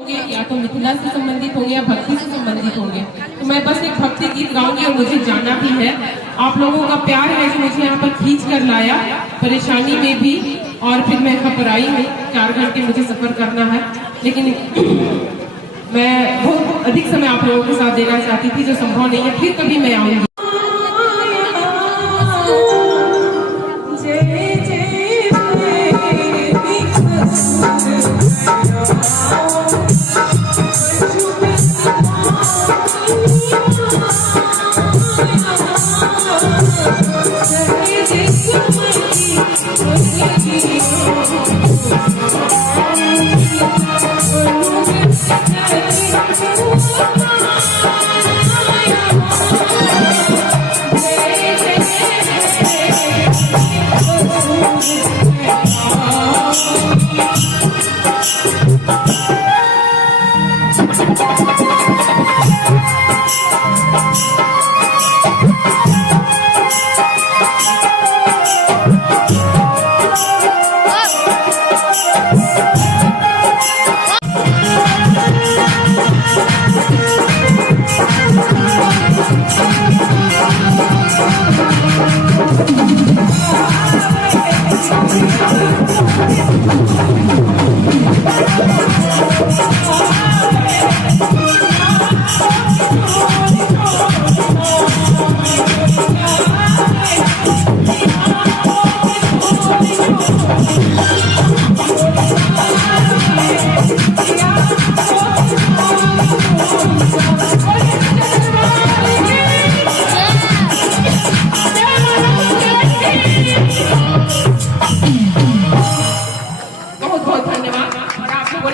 या तो मिथिला से संबंधित होंगे या भक्ति से संबंधित होंगे। तो मैं बस एक भक्ति गीत गाऊंगी और मुझे जाना भी है। आप लोगों का प्यार है जो मुझे यहाँ पर खींच कर लाया, परेशानी में भी, और फिर मैं घबराई हूँ। 4 घंटे मुझे सफर करना है, लेकिन मैं बहुत अधिक समय आप लोगों के साथ देना चाहती थी जो संभव नहीं है। फिर कभी मैं आऊंगी।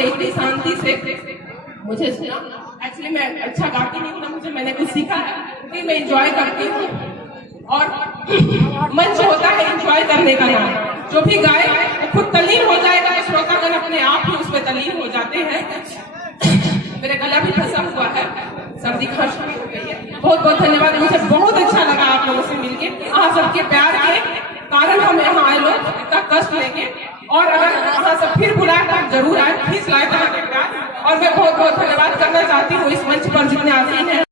इतनी शांति से मुझे सुना। एक्चुअली मैं अच्छा गाती नहीं हूँ ना, मैंने कुछ सीखा है, फिर मैं एंजॉय करती हूँ। और मंच होता है एंजॉय करने का नाम। जो भी गाए वो खुद तल्लीन हो जाएगा, तो श्रोतागण अपने आप ही उस पर तल्लीन हो जाते हैं। मेरा गला भी फंसा हुआ है, सर्दी खर्च भी हो गई है। बहुत बहुत धन्यवाद। मुझे बहुत अच्छा लगा आप लोगों से मिलके। आप सबके प्यार के कारण हम यहाँ आए लोग इतना कष्ट लेंगे, और अगर वहाँ सब फिर बुलाए तो आप जरूर आए, फीस लाए। और मैं बहुत बहुत धन्यवाद करना चाहती हूँ इस मंच पर जितने आसीन हैं।